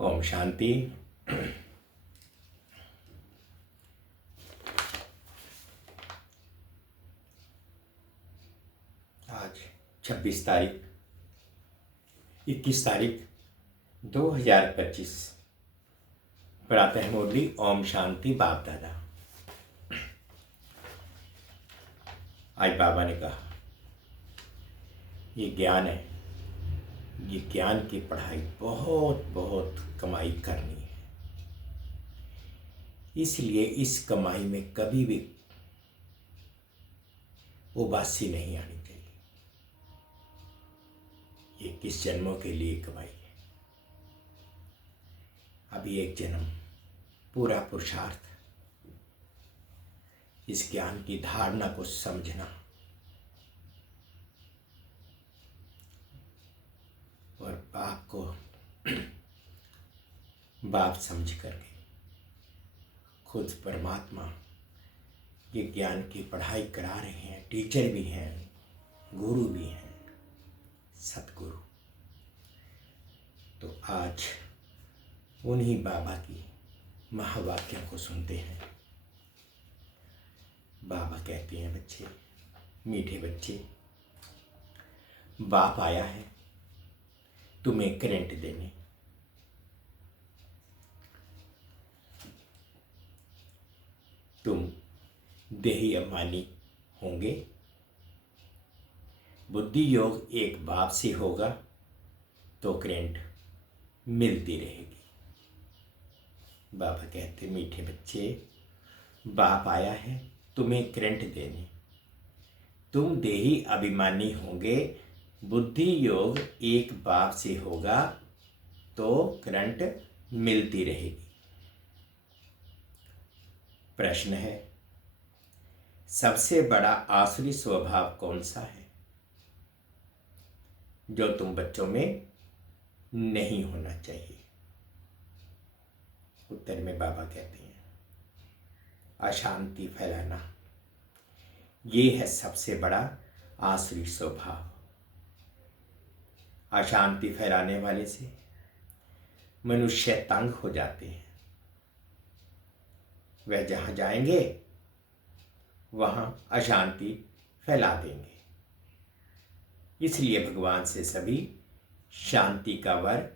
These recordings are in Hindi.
ओम शांति। आज 26 तारीख 21 तारीख 2025 प्रातः मुरली। ओम शांति। बाप दादा। आज बाबा ने कहा ये ज्ञान है, ये ज्ञान की पढ़ाई बहुत बहुत कमाई करनी है, इसलिए इस कमाई में कभी भी उबासी नहीं आनी चाहिए। ये किस जन्मों के लिए कमाई है। अभी एक जन्म पूरा पुरुषार्थ इस ज्ञान की धारणा को समझना और बाप को बाप समझ करके खुद परमात्मा ये ज्ञान की पढ़ाई करा रहे हैं। टीचर भी हैं, गुरु भी हैं, सतगुरु। तो आज उन्हीं बाबा की महावाक्यों को सुनते हैं। बाबा कहते हैं, बच्चे, मीठे बच्चे, बाप आया है तुम्हें करंट देने। तुम देही अभिमानी होंगे। बुद्धि योग एक बाप से होगा तो करंट मिलती रहेगी। बाबा कहते, मीठे बच्चे, बाप आया है तुम्हें करंट देने। तुम देही अभिमानी होंगे, बुद्धि योग एक बाप से होगा तो करंट मिलती रहेगी। प्रश्न है, सबसे बड़ा आसुरी स्वभाव कौन सा है जो तुम बच्चों में नहीं होना चाहिए? उत्तर में बाबा कहते हैं, अशांति फैलाना। ये है सबसे बड़ा आसुरी स्वभाव। अशांति फैलाने वाले से मनुष्य तंग हो जाते हैं। वह जहाँ जाएंगे वहाँ अशांति फैला देंगे। इसलिए भगवान से सभी शांति का वर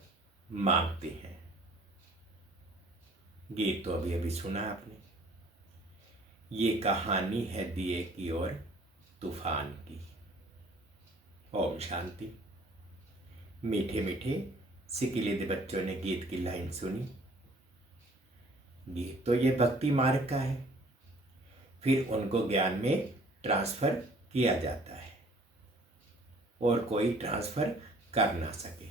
मांगते हैं। गीत तो अभी अभी सुना आपने। ये कहानी है दिए की और तूफान की। ओम शांति। मीठे मीठे सिकिलिद बच्चों ने गीत की लाइन सुनी। गीत तो ये भक्ति मार्ग का है, फिर उनको ज्ञान में ट्रांसफर किया जाता है और कोई ट्रांसफर कर ना सके।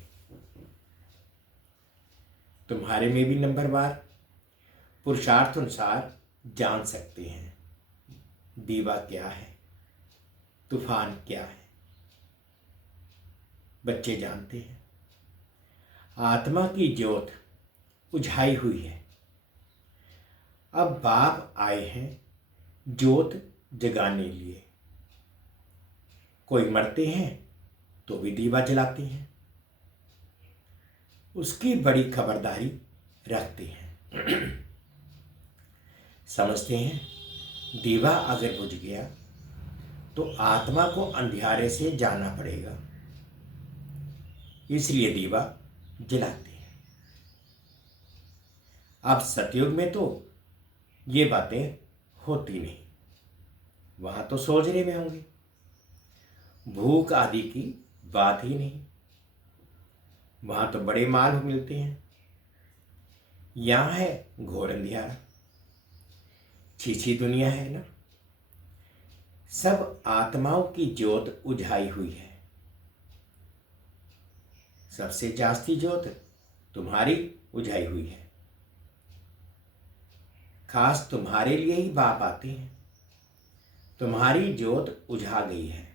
तुम्हारे में भी नंबरवार पुरुषार्थ अनुसार जान सकते हैं दीवा क्या है, तूफान क्या है। बच्चे जानते हैं आत्मा की ज्योत उझाई हुई है। अब बाप आए हैं ज्योत जगाने लिए। कोई मरते हैं तो भी दीवा जलाते हैं, उसकी बड़ी खबरदारी रखते हैं। समझते हैं दीवा अगर बुझ गया तो आत्मा को अंधियारे से जाना पड़ेगा, इसलिए दीवा जलाते हैं। अब सतयुग में तो ये बातें होती नहीं, वहां तो सोचने में होंगे। भूख आदि की बात ही नहीं, वहां तो बड़े माल मिलते हैं। यहां है घोर अंधियारा, छीछी दुनिया है ना। सब आत्माओं की ज्योत उझाई हुई है। सबसे जास्ती ज्योत तुम्हारी उझाई हुई है। खास तुम्हारे लिए ही बाप आते हैं। तुम्हारी ज्योत उझा गई है,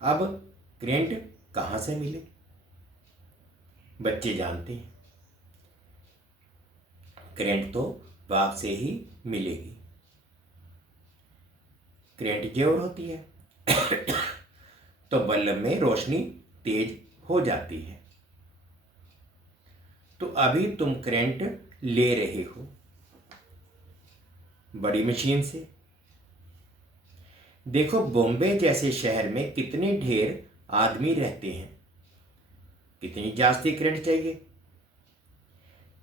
अब करंट कहां से मिले? बच्चे जानते हैं करंट तो बाप से ही मिलेगी। करंट जोर होती है तो बल्ब में रोशनी तेज हो जाती है। तो अभी तुम करंट ले रहे हो बड़ी मशीन से। देखो बॉम्बे जैसे शहर में कितने ढेर आदमी रहते हैं, कितनी जास्ती करंट चाहिए।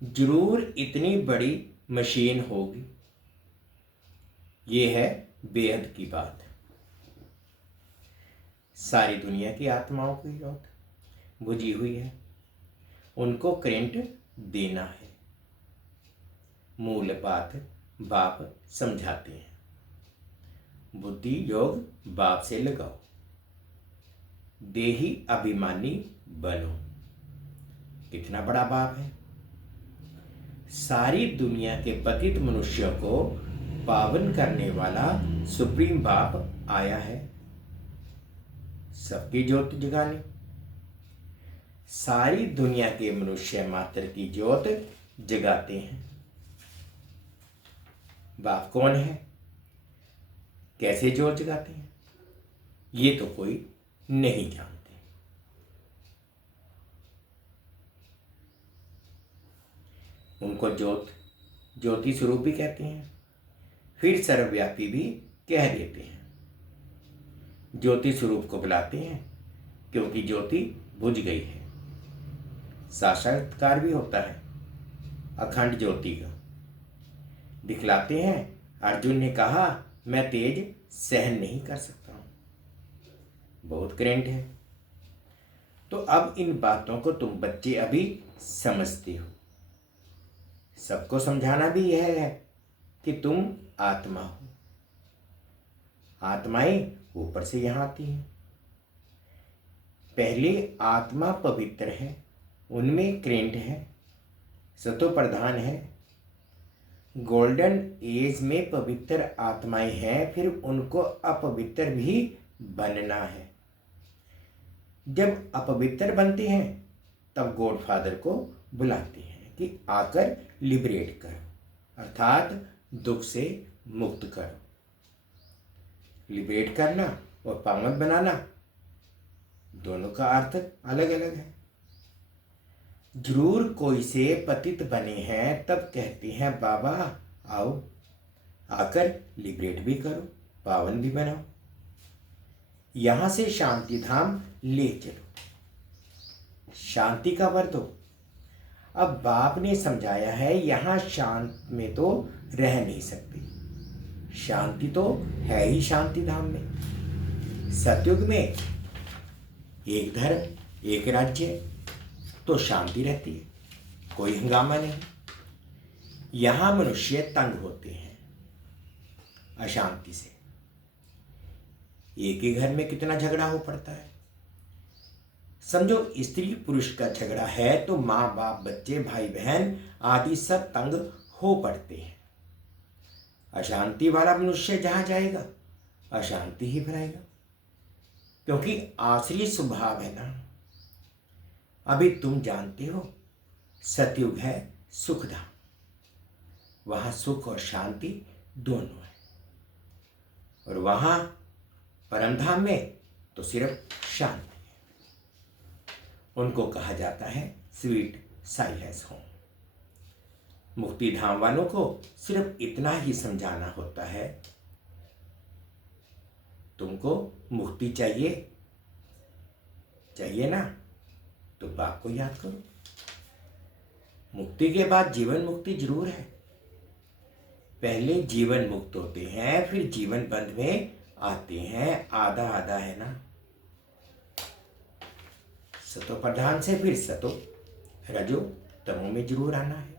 जरूर इतनी बड़ी मशीन होगी। ये है बेहद की बात। सारी दुनिया की आत्माओं की जोत बुझी हुई है, उनको करंट देना है। मूल बात बाप समझाते हैं, बुद्धि योग बाप से लगाओ, देही अभिमानी बनो। कितना बड़ा बाप है। सारी दुनिया के पतित मनुष्यों को पावन करने वाला सुप्रीम बाप आया है, सबकी ज्योत जगाने। सारी दुनिया के मनुष्य मात्र की ज्योत जगाते हैं। बाप कौन है, कैसे ज्योत जगाते हैं, ये तो कोई नहीं जानते। उनको ज्योति स्वरूप भी कहते हैं, फिर सर्वव्यापी भी कह देते हैं। ज्योति स्वरूप को बुलाते हैं क्योंकि ज्योति बुझ गई है। साक्षात्कार भी होता है अखंड ज्योति का। दिखलाते हैं, अर्जुन ने कहा मैं तेज सहन नहीं कर सकता हूं, बहुत करंट है। तो अब इन बातों को तुम बच्चे अभी समझते हो। सबको समझाना भी यह है कि तुम आत्मा हो। आत्माएं ऊपर से यहां आती हैं। पहले आत्मा पवित्र है, उनमें करंट है, सतो प्रधान है। गोल्डन एज में पवित्र आत्माएं हैं, फिर उनको अपवित्र भी बनना है। जब अपवित्र बनते हैं तब गॉडफादर को बुलाते हैं कि आकर लिबरेट करो, अर्थात दुख से मुक्त करो। लिबरेट करना और पावन बनाना दोनों का अर्थ अलग अलग है। जरूर कोई से पतित बने हैं तब कहते हैं बाबा आओ, आकर लिबरेट भी करो, पावन भी बनाओ, यहां से शांति धाम ले चलो, शांति का वर दो। अब बाप ने समझाया है यहां शांत में तो रह नहीं सकते, शांति तो है ही शांति धाम में। सतयुग में एक धर्म एक राज्य तो शांति रहती है, कोई हंगामा नहीं। यहां मनुष्य तंग होते हैं अशांति से। एक ही घर में कितना झगड़ा हो पड़ता है। समझो स्त्री पुरुष का झगड़ा है तो माँ बाप बच्चे भाई बहन आदि सब तंग हो पड़ते हैं। अशांति वाला मनुष्य जहां जाएगा अशांति ही फैलाएगा, क्योंकि आसुरी स्वभाव है ना। अभी तुम जानते हो सतयुग है सुखधाम, वहां सुख और शांति दोनों है, और वहां परमधाम में तो सिर्फ शांति है। उनको कहा जाता है स्वीट साइलेंस होम। मुक्ति धाम वालों को सिर्फ इतना ही समझाना होता है, तुमको मुक्ति चाहिए ना, तो बाप को याद करो। मुक्ति के बाद जीवन मुक्ति जरूर है। पहले जीवन मुक्त होते हैं, फिर जीवन बंध में आते हैं, आधा आधा है ना। सतो प्रधान से फिर सतो रजो तमो में जरूर आना है।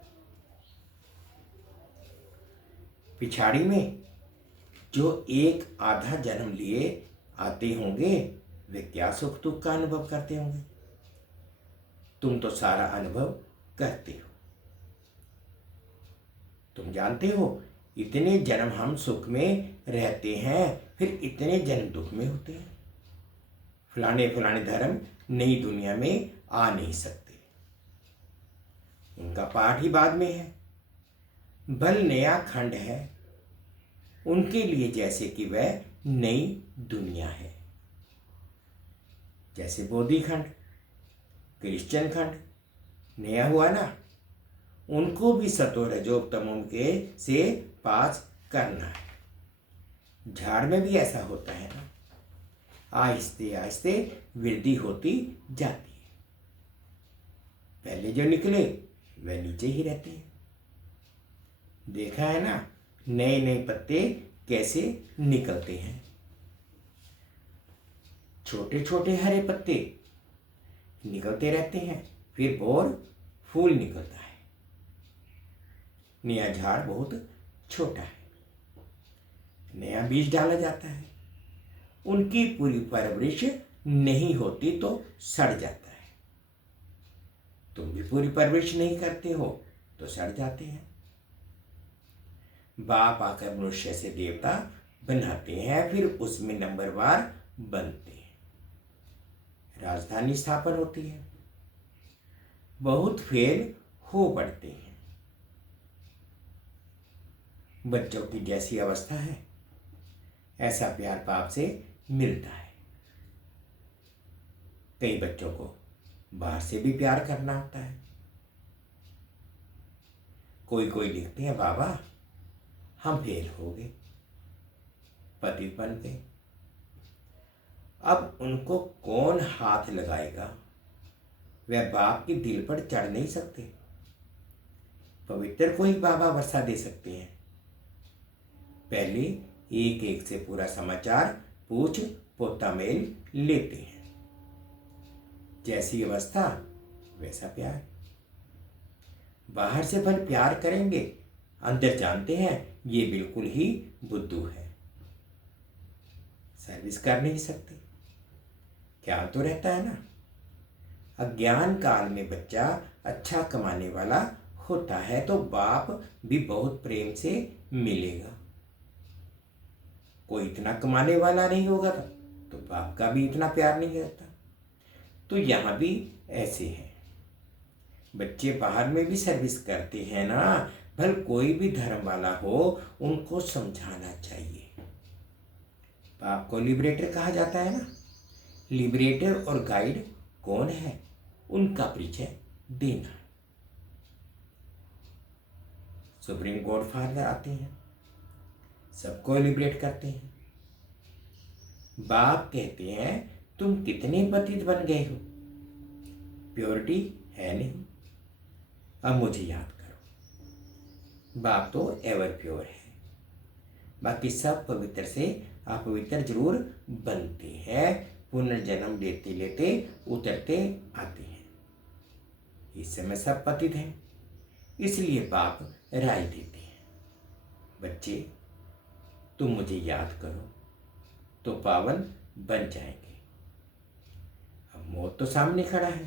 पिछाड़ी में जो एक आधा जन्म लिए आते होंगे वे क्या सुख दुख का अनुभव करते होंगे। तुम तो सारा अनुभव करते हो। तुम जानते हो इतने जन्म हम सुख में रहते हैं, फिर इतने जन्म दुख में होते हैं। फलाने फलाने धर्म नई दुनिया में आ नहीं सकते, उनका पाठ ही बाद में है। बल नया खंड है उनके लिए, जैसे कि वह नई दुनिया है। जैसे बोधि खंड क्रिश्चियन खंड नया हुआ ना, उनको भी सतो रजो तमो के से पास करना है। झाड़ में भी ऐसा होता है ना, आहिस्ते आहिस्ते वृद्धि होती जाती है। पहले जो निकले वह नीचे ही रहते हैं। देखा है ना, नए नए पत्ते कैसे निकलते हैं। छोटे छोटे हरे पत्ते निकलते रहते हैं, फिर और फूल निकलता है। नया झाड़ बहुत छोटा है, नया बीज डाला जाता है। उनकी पूरी परवरिश नहीं होती तो सड़ जाता है। तुम भी पूरी परवरिश नहीं करते हो तो सड़ जाते हैं। बाप आकर मनुष्य से देवता बनाते हैं, फिर उसमें नंबरवार बनते हैं। राजधानी स्थापन होती है, बहुत फेल हो पड़ते हैं। बच्चों की जैसी अवस्था है ऐसा प्यार बाप से मिलता है। कई बच्चों को बाहर से भी प्यार करना होता है। कोई कोई लिखते हैं, बाबा हम फेल हो गए, पतित बन गए। अब उनको कौन हाथ लगाएगा, वह बाप के दिल पर चढ़ नहीं सकते। पवित्र को ही बाबा वर्षा दे सकते हैं। पहले एक एक से पूरा समाचार पूछ पोता मेल लेते हैं। जैसी अवस्था वैसा प्यार। बाहर से भले प्यार करेंगे, अंदर जानते हैं ये बिल्कुल ही बुद्धू है, सर्विस कर नहीं सकते। क्या तो रहता है ना। अज्ञान काल में बच्चा अच्छा कमाने वाला होता है तो बाप भी बहुत प्रेम से मिलेगा। कोई इतना कमाने वाला नहीं होगा तो बाप का भी इतना प्यार नहीं रहता। तो यहाँ भी ऐसे है। बच्चे बाहर में भी सर्विस करते हैं ना, भले कोई भी धर्म वाला हो, उनको समझाना चाहिए। बाप को लिबरेटर कहा जाता है ना। लिबरेटर और गाइड कौन है, उनका परिचय देना। सुप्रीम गॉड फादर आते हैं, सबको लिबरेट करते हैं। बाप कहते हैं तुम कितने पतित बन गए हो, प्योरिटी है नहीं, अब मुझे याद करो। बाप तो एवर प्योर है, बाकी सब पवित्र से अपवित्र जरूर बनते हैं, पुनर्जन्म लेते लेते उतरते आते हैं। इस समय सब पतित हैं, इसलिए बाप राय देते हैं, बच्चे तुम मुझे याद करो तो पावन बन जाएंगे। अब मौत तो सामने खड़ा है,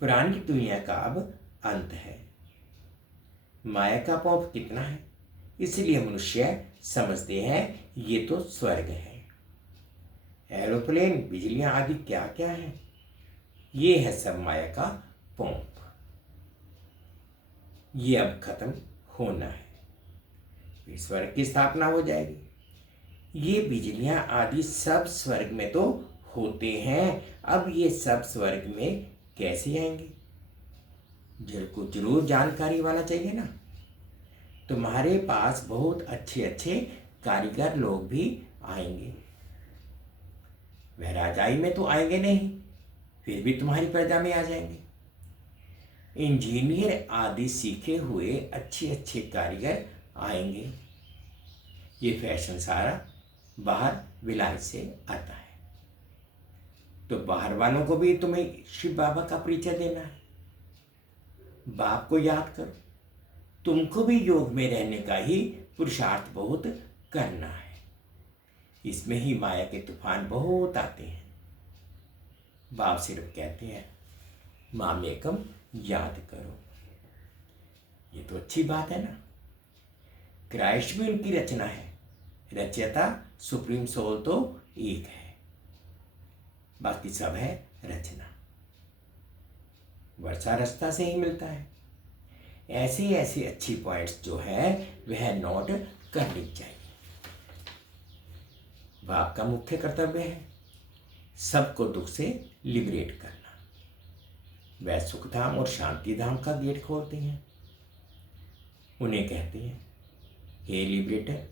पुरानी दुनिया का अब अंत है। माया का पाप कितना है, इसलिए मनुष्य समझते हैं ये तो स्वर्ग है। एरोप्लेन, बिजलियां आदि क्या क्या है, ये है सब माया का पोंप। ये अब खत्म होना है, फिर स्वर्ग की स्थापना हो जाएगी। ये बिजलियां आदि सब स्वर्ग में तो होते हैं, अब ये सब स्वर्ग में कैसे आएंगे? जिनको जरूर जानकारी वाला चाहिए ना। तुम्हारे पास बहुत अच्छे अच्छे कारीगर लोग भी आएंगे। वह राजाई में तो आएंगे नहीं, फिर भी तुम्हारी प्रजा में आ जाएंगे। इंजीनियर आदि सीखे हुए अच्छे अच्छे कारीगर आएंगे। ये फैशन सारा बाहर विलायत से आता है, तो बाहर वालों को भी तुम्हें शिव बाबा का परिचय देना है। बाप को याद करो, तुमको भी योग में रहने का ही पुरुषार्थ बहुत करना है। इसमें ही माया के तूफान बहुत आते हैं। बाप सिर्फ कहते हैं मामेकम याद करो। ये तो अच्छी बात है ना। क्राइस्ट भी उनकी रचना है, रचयिता सुप्रीम सोल तो एक है, बाकी सब है रचना। वर्षा रास्ता से ही मिलता है। ऐसे ऐसे अच्छी पॉइंट्स जो है वह नोट करनी चाहिए। बाप का मुख्य कर्तव्य है सबको दुख से लिबरेट करना। वह सुख धाम और शांति धाम का गेट खोलते हैं। उन्हें कहते हैं, हे लिबरेटर,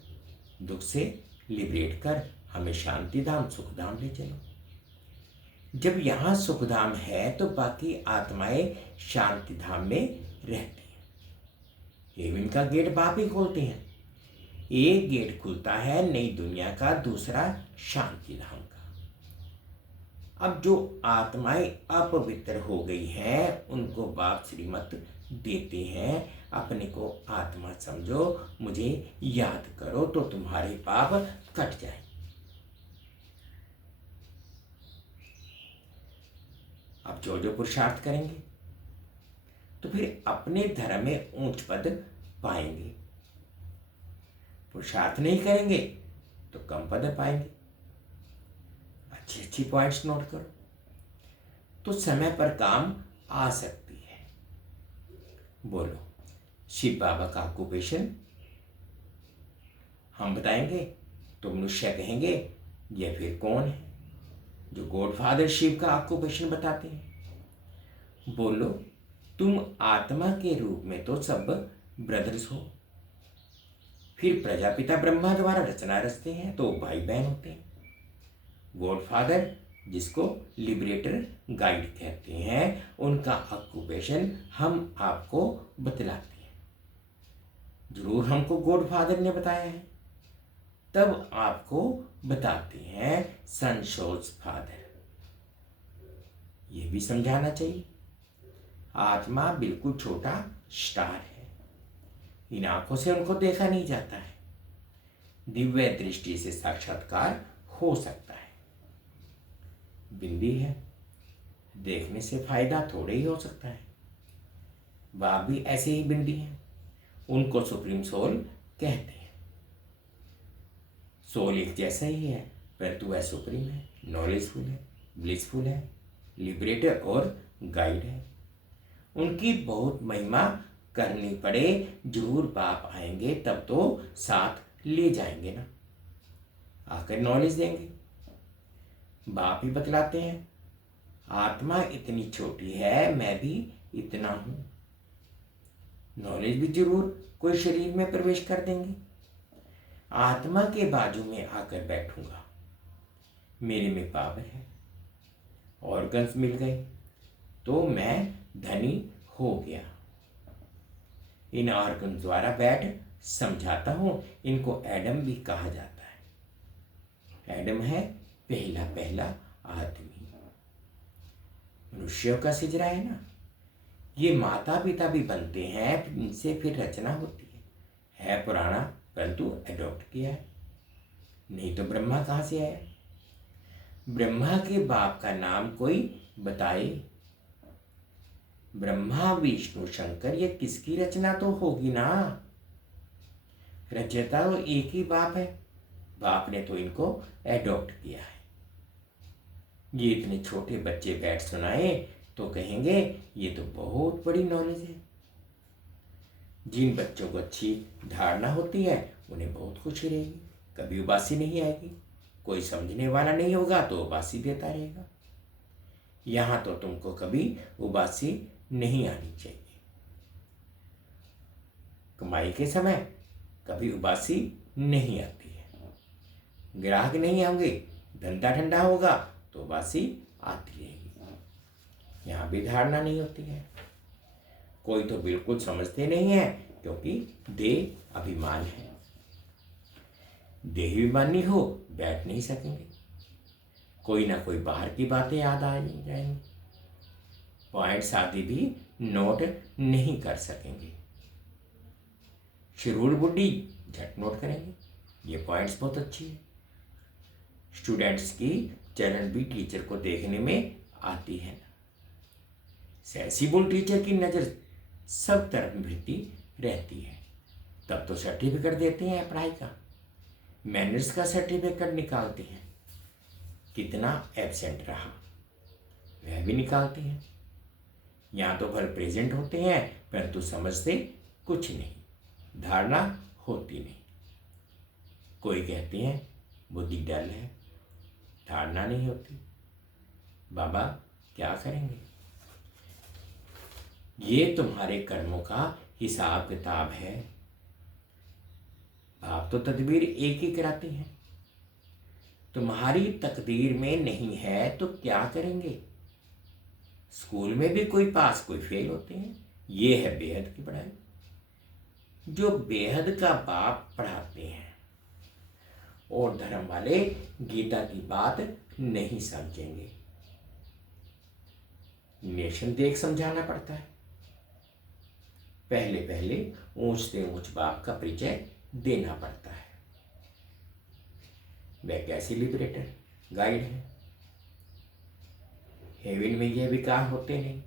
दुख से लिबरेट कर हमें शांति धाम सुख धाम ले चलो। जब यहाँ सुख धाम है तो बाकी आत्माएं शांति धाम में रहती हैं। हेवन का गेट बाप ही खोलते हैं। एक गेट खुलता है नई दुनिया का, दूसरा शांति धाम का। अब जो आत्माएं अपवित्र हो गई हैं उनको बाप श्रीमत देते हैं, अपने को आत्मा समझो, मुझे याद करो तो तुम्हारे पाप कट जाए। अब जो जो पुरुषार्थ करेंगे तो फिर अपने धर्म में ऊंच पद पाएंगे। पुरुषार्थ नहीं करेंगे तो कम पद पाएंगे। अच्छी अच्छी पॉइंट्स नोट करो। तो समय पर काम आ सकती है। बोलो, शिव बाबा का ऑक्यूपेशन हम बताएंगे तो मनुष्य कहेंगे ये फिर कौन है जो गॉडफादर शिव का ऑक्यूपेशन बताते हैं। बोलो, तुम आत्मा के रूप में तो सब ब्रदर्स हो, फिर प्रजापिता ब्रह्मा द्वारा रचना रचते हैं तो भाई बहन होते हैं। गॉडफादर जिसको लिबरेटर गाइड कहते हैं, उनका ऑक्यूपेशन हम आपको बतलाते हैं। जरूर हमको गॉडफादर ने बताया है, तब आपको बताते हैं सन शोज फादर। ये भी समझाना चाहिए। आत्मा बिल्कुल छोटा स्टार है, इन आंखों से उनको देखा नहीं जाता है। दिव्य दृष्टि से साक्षात्कार हो सकता है। बिंदी है, देखने से फायदा थोड़े ही हो सकता है। बाप भी ऐसे ही बिंदी हैं, उनको सुप्रीम सोल कहते हैं। सोल एक जैसा ही है, परंतु वह सुप्रीम है, नॉलेजफुल है, ब्लिसफुल है, लिबरेटर और गाइड है। उनकी बहुत महिमा करनी पड़े, जरूर बाप आएंगे तब तो साथ ले जाएंगे ना, आकर नॉलेज देंगे। बाप ही बतलाते हैं, आत्मा इतनी छोटी है, मैं भी इतना हूं। नॉलेज भी जरूर कोई शरीर में प्रवेश कर देंगे। आत्मा के बाजू में आकर बैठूंगा, मेरे में पावर है, ऑर्गन्स मिल गए तो मैं धनी हो गया। इन ऑर्गन द्वारा बैठ समझाता हूं। इनको एडम भी कहा जाता है। एडम है पहला पहला आदमी। मनुष्यों का सिजरा है ना, ये माता पिता भी बनते हैं, इनसे फिर रचना होती है पुराना, परंतु एडॉप्ट किया है। नहीं तो ब्रह्मा कहाँ से आया? ब्रह्मा के बाप का नाम कोई बताए। ब्रह्मा विष्णु शंकर, ये किसकी रचना तो होगी ना। रचयिता तो एक ही बाप है, बाप ने तो इनको एडॉप्ट किया है। ये इतने छोटे बच्चे बैठ सुनाए तो कहेंगे ये तो बहुत बड़ी नॉलेज है। जिन बच्चों को अच्छी धारणा होती है उन्हें बहुत खुशी रहेगी, कभी उबासी नहीं आएगी। कोई समझने वाला नहीं होगा तो उबासी देता रहेगा। यहाँ तो तुमको कभी उबासी नहीं आनी चाहिए। कमाई के समय कभी उबासी नहीं आती है। ग्राहक नहीं आएंगे, धंधा ठंडा होगा तो उबासी आती रहेगी। यहाँ भी धारणा नहीं होती है। कोई तो बिल्कुल समझते नहीं है, क्योंकि देह अभिमान है। देह अभिमानी हो बैठ नहीं सकेंगे। कोई ना कोई बाहर की बातें याद आ जाएंगी, पॉइंट्स आदि भी नोट नहीं कर सकेंगे। शिरूर बुड्ढी झट नोट करेंगे, ये पॉइंट्स बहुत अच्छी है। स्टूडेंट्स की चरण भी टीचर को देखने में आती है ना। सेंसिबल टीचर की नज़र सब तरफ मिलती रहती है, तब तो सर्टिफिकेट देते हैं पढ़ाई का, मैनर्स का सर्टिफिकेट निकालते हैं। कितना एब्सेंट रहा वह भी निकालते हैं। यहाँ तो भले प्रेजेंट होते हैं, परंतु समझते कुछ नहीं, धारणा होती नहीं। कोई कहते हैं बुद्धि डल है, धारणा नहीं होती। बाबा क्या करेंगे? ये तुम्हारे कर्मों का हिसाब किताब है। बाप तो तदबीर एक ही कराते हैं। तुम्हारी तकदीर में नहीं है तो क्या करेंगे। स्कूल में भी कोई पास कोई फेल होते हैं। ये है बेहद की पढ़ाई, जो बेहद का बाप पढ़ाते हैं। और धर्म वाले गीता की बात नहीं समझेंगे। नेशन देख समझाना पड़ता है। पहले पहले ऊंच से ऊंच बाप का परिचय देना पड़ता है। वह कैसे लिबरेटर गाइड है। हेवन में यह विकार होते नहीं।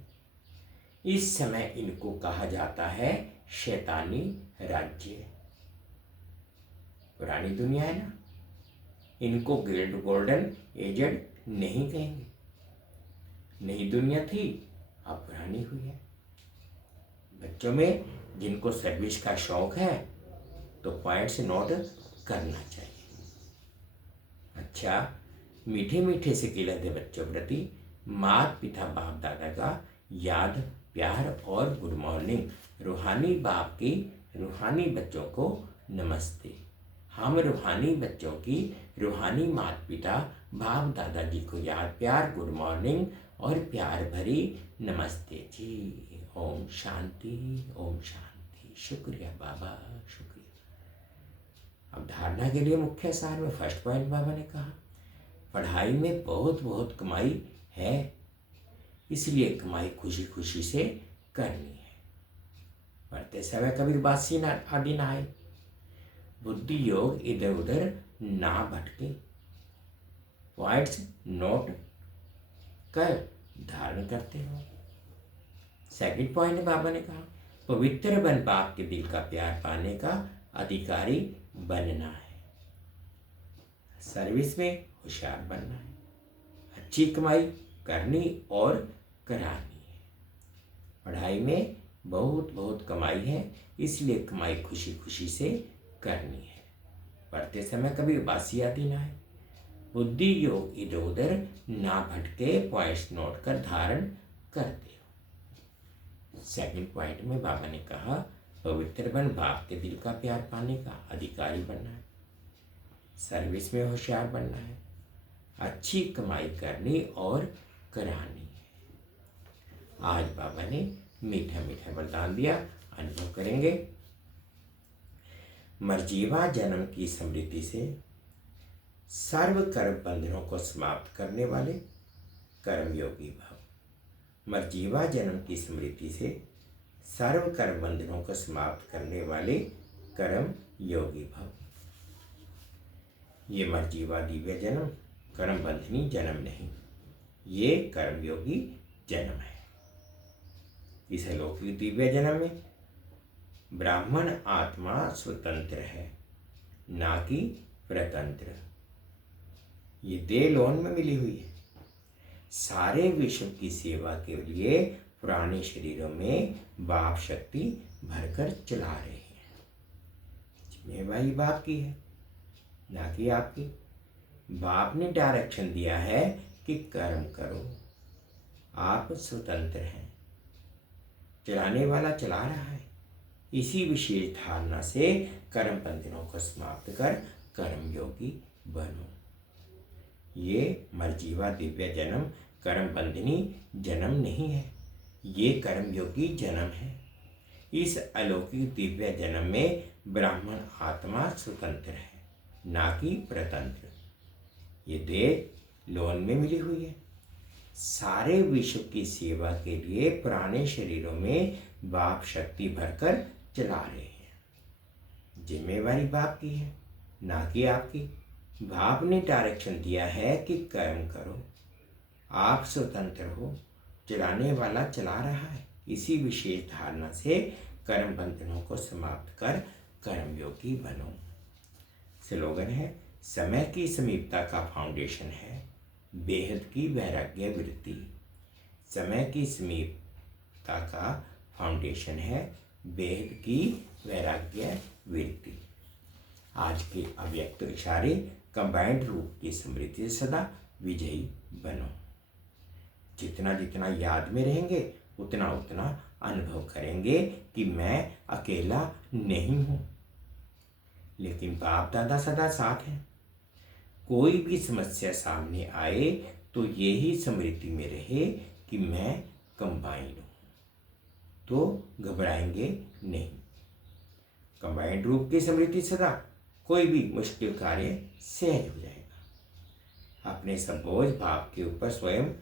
इस समय इनको कहा जाता है शैतानी राज्य। पुरानी दुनिया है ना, इनको ग्रेट गोल्डन एजेड नहीं कहेंगे। नई दुनिया थी, अब पुरानी हुई है। बच्चों में जिनको सर्विस का शौक है तो पॉइंट्स नोट करना चाहिए। अच्छा, मीठे मीठे से खिलते बच्चों प्रति माता पिता बाप दादा का याद प्यार और गुड मॉर्निंग। रूहानी बाप की रूहानी बच्चों को नमस्ते। हम रूहानी बच्चों की रूहानी माता पिता बाप दादाजी को याद प्यार गुड मॉर्निंग और प्यार भरी नमस्ते जी। ओम शांति, ओम शांति। शुक्रिया बाबा, शुक्रिया। अब धारणा के लिए मुख्य सार में फर्स्ट पॉइंट बाबा ने कहा, पढ़ाई में बहुत बहुत कमाई है, इसलिए कमाई खुशी खुशी से करनी है। पढ़ते समय कभी बासी आदि ना आए। बुद्धि योग इधर उधर ना भटके। पॉइंट्स नोट कर धारण करते हो। सेकंड पॉइंट बाबा ने कहा, पवित्र बन बाप के दिल का प्यार पाने का अधिकारी बनना है। सर्विस में होशियार बनना है। अच्छी कमाई करनी और करानी है। पढ़ाई में बहुत बहुत कमाई है, इसलिए कमाई खुशी खुशी से करनी है। पढ़ते समय कभी उबासी आती ना है। बुद्धि योग इधर उधर ना भटके। पॉइंट्स नोट कर धारण करते हो। सेकंड पॉइंट में बाबा ने कहा, पवित्र बन बाप के दिल का प्यार पाने का अधिकारी बनना है। सर्विस में होशियार बनना है। अच्छी कमाई करनी और करानी है। आज बाबा ने मीठा मीठा वरदान दिया, अनुभव करेंगे। मर्जीवा जन्म की स्मृति से सर्व कर्म बंधनों को समाप्त करने वाले कर्मयोगी भव। मर्जीवा जन्म की स्मृति से सर्व कर्म बंधनों को समाप्त करने वाले कर्म योगी भव। ये मर्जीवा दिव्य जन्म कर्म बंधनी जन्म नहीं, ये कर्मयोगी जन्म है। इस अलौकिक दिव्य जन्म में ब्राह्मण आत्मा स्वतंत्र है, ना कि प्रतंत्र। ये देह लोन में मिली हुई है। सारे विश्व की सेवा के लिए पुराने शरीरों में बाप शक्ति भरकर चला रहे हैं। जिम्मेवारी बाप की है, ना कि आपकी। बाप ने डायरेक्शन दिया है कि कर्म करो, आप स्वतंत्र हैं। चलाने वाला चला रहा है। इसी विशेष धारणा से कर्म बंधनों को समाप्त कर कर्मयोगी बनो। ये मर्जीवा दिव्य जन्म कर्म बंधनी जन्म नहीं है, ये कर्मयोगी जन्म है। इस अलौकिक दिव्य जन्म में ब्राह्मण आत्मा स्वतंत्र है, ना कि प्रतंत्र। ये देह लोन में मिली हुई है। सारे विश्व की सेवा के लिए पुराने शरीरों में बाप शक्ति भरकर चला रहे हैं। जिम्मेवारी बाप की है, ना कि आपकी। बाप ने डायरेक्शन दिया है कि कर्म करो, आप स्वतंत्र हो। चलाने वाला चला रहा है। इसी विशेष धारणा से कर्म बंधनों को समाप्त कर कर्मयोगी बनो। स्लोगन है, समय की समीपता का फाउंडेशन है बेहद की वैराग्य वृत्ति। समय की समीपता का फाउंडेशन है बेहद की वैराग्य वृत्ति। आज के अव्यक्त इशारे कंबाइंड रूप की स्मृति से सदा विजयी बनो। जितना जितना याद में रहेंगे उतना उतना अनुभव करेंगे कि मैं अकेला नहीं हूँ। लेकिन बाप दादा सदा साथ हैं। कोई भी समस्या सामने आए तो यही स्मृति में रहे कि मैं कंबाइंड हूँ, तो घबराएंगे नहीं। कंबाइंड रूप की स्मृति सदा कोई भी मुश्किल कार्य सहज हो जाएगा। अपने सब बोझ बाप के ऊपर स्वयं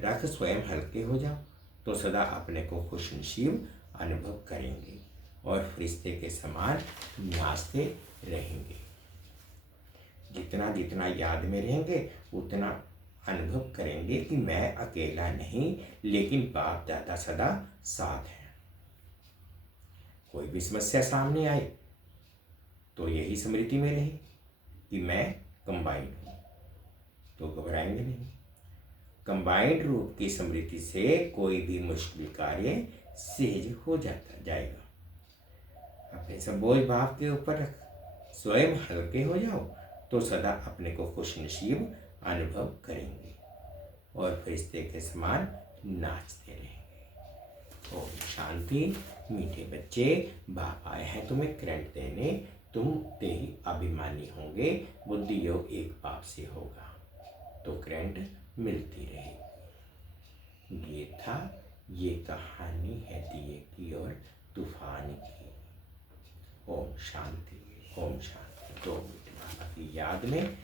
रख स्वयं हल्के हो जाओ तो सदा अपने को खुशनसीब अनुभव करेंगे और फरिश्ते के समान नाचते रहेंगे। जितना जितना याद में रहेंगे उतना अनुभव करेंगे कि मैं अकेला नहीं, लेकिन बाप दादा सदा साथ हैं। कोई भी समस्या सामने आए तो यही स्मृति में रहे कि मैं कंबाइंड हूँ, तो घबराएंगे नहीं। कंबाइंड रूप की स्मृति से कोई भी मुश्किल कार्य सहज हो जाएगा। अपने सब बोझ बाप के ऊपर रख स्वयं हल्के हो जाओ तो सदा अपने को खुशनसीब अनुभव करेंगे और फरिश्ते के समान नाचते रहेंगे। ओम शांति। मीठे बच्चे, बाप आए हैं तुम्हें करंट देने, तुम ते ही अभिमानी होंगे। बुद्धि योग एक बाप से होगा तो करंट मिलती रहेगी। ये था, ये कहानी है दिए की और तूफान की। ओम शांति, ओम शांति। 2 मिनट बाबा की याद में।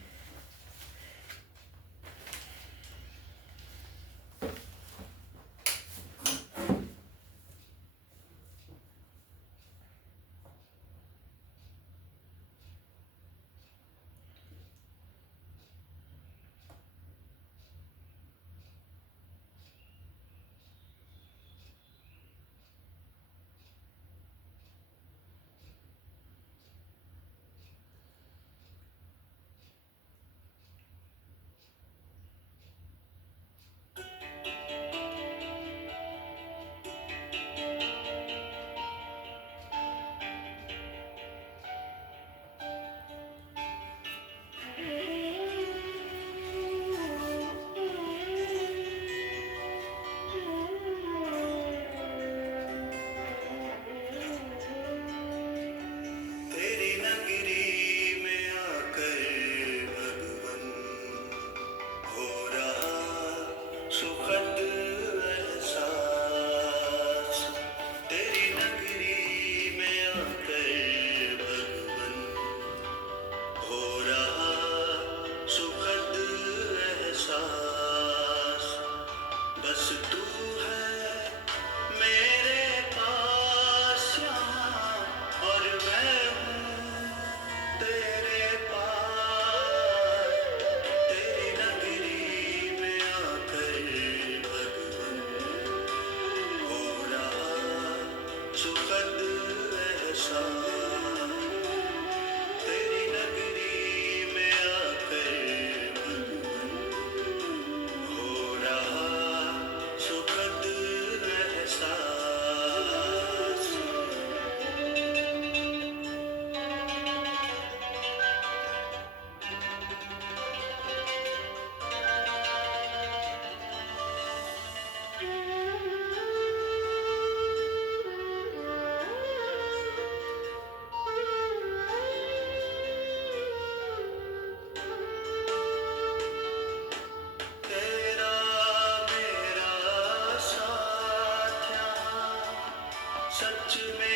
सच में